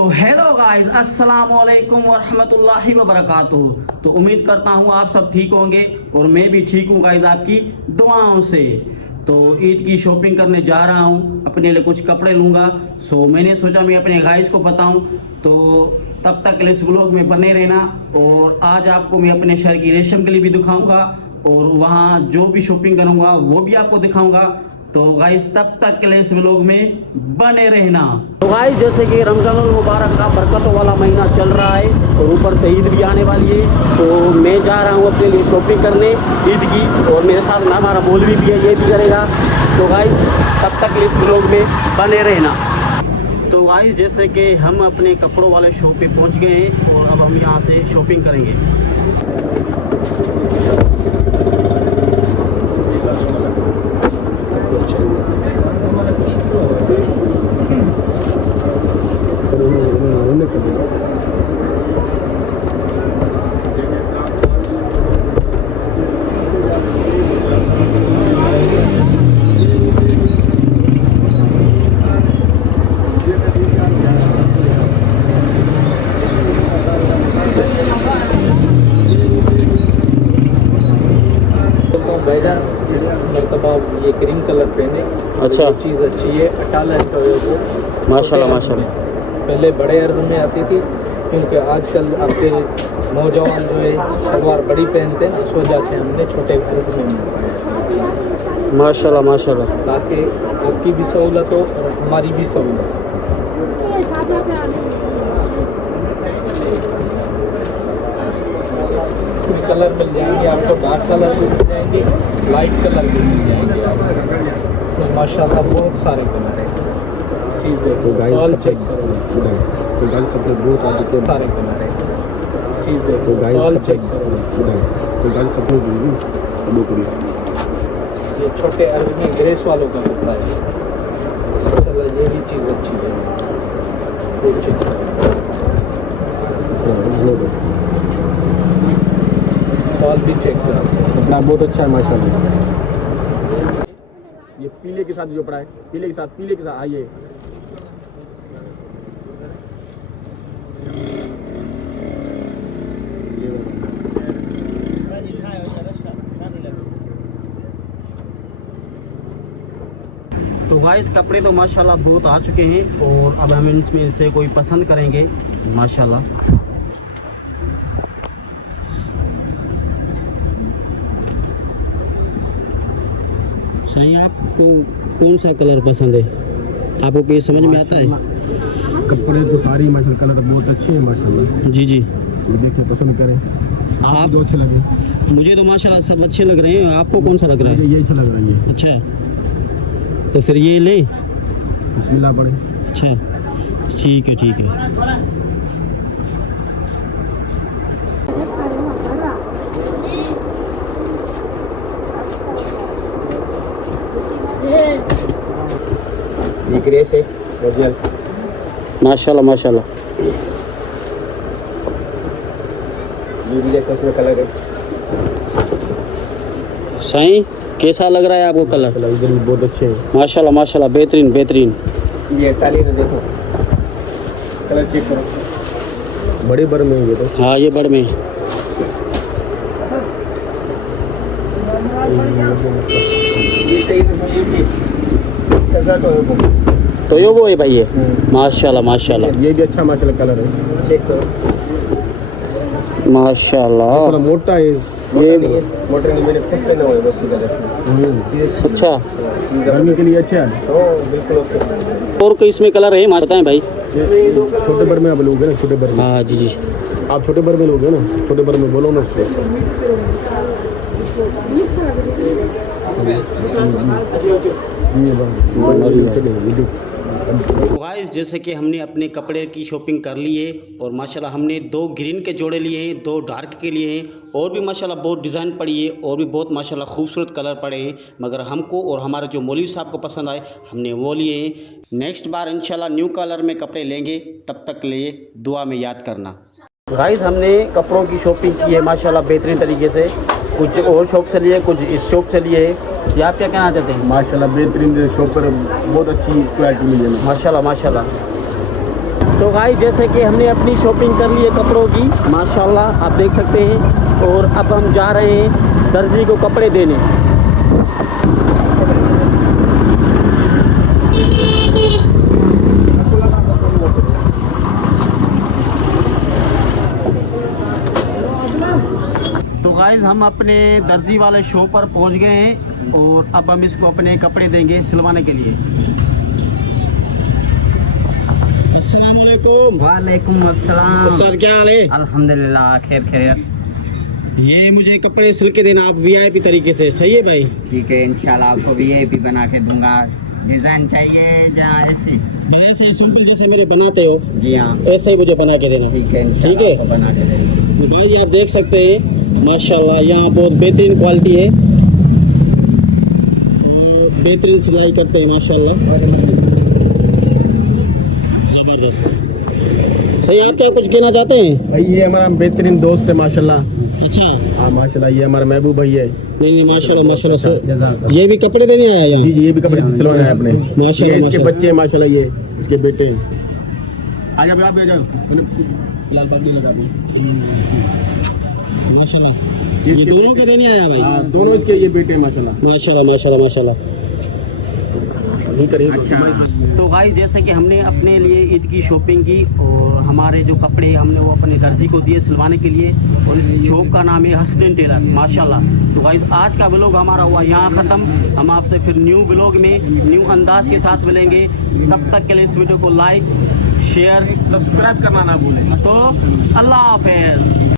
तो hello guys, अस्सलाम वालेकुम वरहमतुल्लाहि वबरकातुहू। तो उम्मीद करता हूँ आप सब ठीक होंगे और मैं भी ठीक हूँ गाइस, आपकी दुआओं से। तो ईद की शॉपिंग करने जा रहा हूँ, अपने लिए कुछ कपड़े लूँगा। सो मैंने सोचा मैं अपने गाइस को बताऊँ, तो तब तक इस व्लॉग में बने रहना। और आज आपको मैं अपने शहर की रेशम गली भी दिखाऊँगा और वहाँ जो भी शॉपिंग करूँगा वो भी आपको दिखाऊँगा। तो गाइस तब तक के लिए इस व्लॉग में बने रहना। तो गाइस जैसे कि रमजानुल मुबारक का बरकतों वाला महीना चल रहा है और ऊपर से ईद भी आने वाली है, तो मैं जा रहा हूँ अपने लिए शॉपिंग करने ईद की। और मेरे साथ में हमारा मौलवी भी है, ये भी करेगा। तो गाइस तब तक इस व्लॉग में बने रहना। तो गाइस जैसे कि हम अपने कपड़ों वाले शॉप पे पहुँच गए हैं और अब हम यहाँ से शॉपिंग करेंगे। इस मरतबा ये क्रीम कलर पहने। अच्छा, ये चीज़ अच्छी है। 18 को माशाल्लाह माशाल्लाह। पहले बड़े अर्ज में आती थी, क्योंकि आजकल आपके नौजवान जो है सलवार बड़ी पहनते हैं, इस वजह से हमने छोटे अर्ज में मंगवाया माशाल्लाह माशाल्लाह। ताकि आपकी भी सहूलत हो और हमारी भी सहूलत हो। इसमें कलर मिल जाएंगे आपको, डार्क कलर भी मिल जाएंगे, लाइट कलर भी मिल जाएंगे आपको। इसमें माशाल्लाह बहुत सारे कलर हैं। चीज़ देखो, ऑल चेक करो। तो गाइस कपड़े बहुत आ चुके हैं, सारे कलर हैं। चीज़ देखो, गाइस ऑल चेक करो। तो गाइस कपड़े दो करिए। ये छोटे अर्ज में ग्रेस वालों का होता है। चलो ये भी चीज़ अच्छी है, ये चेक करो। ऑल भी चेक करो। कपड़ा बहुत अच्छा है माशाल्लाह। ये पीले के साथ जो पड़ा है, पीले के साथ आइए। तो गाइस कपड़े तो माशाल्लाह बहुत आ चुके हैं और अब हम इसमें से कोई पसंद करेंगे माशाल्लाह। सही, आपको कौन सा कलर पसंद है? आपको कोई समझ में आता है? कपड़े तो सारी माशाल्लाह कलर बहुत अच्छे हैं माशाल्लाह। जी जी, देखें पसंद करें, आप जो अच्छे लगे। मुझे तो माशाल्लाह सब अच्छे लग रहे हैं, आपको कौन सा लग रहा मुझे है? ये अच्छा लग रहा है। ये अच्छा, तो फिर ये ले। बिस्मिल्लाह पढ़े। अच्छा ठीक है ठीक है। ये ग्रेस है ओरिजिनल माशाल्लाह माशाल्लाह। ये भी देखो, इसमें कलर है। सही, कैसा लग रहा है आपको कलर? कलर इधर भी बहुत अच्छे हैं माशाल्लाह माशाल्लाह, बेहतरीन बेहतरीन। ये 48 है, देखो कलर चेक करो। बड़े बर में ये तो। हाँ ये बड़ में। ये सही है। ये भी कैसा तो यो वो है भाई ये। माशाल्लाह माशाल्लाह ये भी अच्छा माशाल्लाह कलर है, चेक करो। माशाल्लाह थोड़ा मोटा है, ये मोटे नहीं, मेरे खुद पे ना हो बस इधर इसमें। अच्छा, गर्मी के लिए अच्छा है। बिल्कुल ओके। और कोई इसमें कलर है बताएं भाई? ये छोटे बर में आप लोगे ना, छोटे बर में। हाँ जी जी, आप छोटे बर में लोगे ना, छोटे बर में बोलो ना उससे। गाइस जैसे कि हमने अपने कपड़े की शॉपिंग कर ली है और माशाल्लाह हमने 2 ग्रीन के जोड़े लिए हैं, 2 डार्क के लिए हैं और भी माशाल्लाह बहुत डिज़ाइन पड़ी है और भी बहुत माशाल्लाह खूबसूरत कलर पड़े हैं। मगर हमको और हमारे जो मौलवी साहब को पसंद आए हमने वो लिए हैं। नेक्स्ट बार इंशाल्लाह न्यू कलर में कपड़े लेंगे, तब तक के लिए दुआ में याद करना। गाइस हमने कपड़ों की शॉपिंग की है माशाल्लाह बेहतरीन तरीके से। कुछ और शॉप से लिए, कुछ इस शॉप से लिए। ये आप क्या कहना चाहते हैं? माशाल्लाह बेहतरीन शॉप पर बहुत अच्छी क्वालिटी मिली है माशाल्लाह माशाल्लाह। तो गाइस जैसे कि हमने अपनी शॉपिंग कर ली है कपड़ों की, माशाल्लाह आप देख सकते हैं। और अब हम जा रहे हैं दर्जी को कपड़े देने। तो गाइस हम अपने दर्जी वाले शॉप पर पहुंच गए हैं और अब हम इसको अपने कपड़े देंगे सिलवाने के लिए। अस्सलाम वालेकुम। वालेकुम अस्सलाम। उस्ताद क्या हाल है? अल्हम्दुलिल्लाह खैर खैर। ये मुझे कपड़े सिल के देना आप वीआईपी तरीके से, सही है भाई? ठीक है इंशाल्लाह आपको वीआईपी बना के दूंगा। डिज़ाइन चाहिए या ऐसे? ऐसे सिंपल जैसे मेरे बनाते हो जी हाँ ऐसे ही मुझे बना के देना। ठीक है ठीक इंशाल्लाह है। आपको बना के देंगे। तो भाई आप देख सकते हैं माशाल्लाह यहाँ बहुत बेहतरीन क्वालिटी है, बेहतरीन सिलाई करते हैं माशाल्लाह, जबरदस्त। सही, आप क्या कुछ कहना चाहते हैं? भाई ये हमारा बेहतरीन दोस्त है माशाल्लाह। अच्छा, हाँ माशाल्लाह, ये हमारा महबूब भाई है। नहीं माशाल्लाह माशाल्लाह। जज़ाकल्लाह। ये भी कपड़े देने आया यहाँ? जी जी, ये भी कपड़े सिलवाना है अपने। माशाल्लाह, ये इसके माशाल्लाह। बच्चे हैं माशाल्लाह, ये इसके बेटे हैं। आ जाओ आप, आ जाओ। फिलहाल पाबंदी लगा दो। माशाल्लाह ये दोनों के देने आया भाई? हाँ, दोनों इसके ये बेटे हैं माशाल्लाह। माशाल्लाह माशाल्लाह माशाल्लाह। अच्छा तो गाइस जैसे कि हमने अपने लिए ईद की शॉपिंग की और हमारे जो कपड़े हमने वो अपने दर्जी को दिए सिलवाने के लिए, और इस शॉप का नाम है हसन टेलर माशाल्लाह। तो गाइस आज का व्लॉग हमारा हुआ यहाँ ख़त्म। हम आपसे फिर न्यू व्लॉग में न्यू अंदाज के साथ मिलेंगे। तब तक के लिए इस वीडियो को लाइक शेयर सब्सक्राइब करना ना भूलें। तो अल्लाह हाफिज़।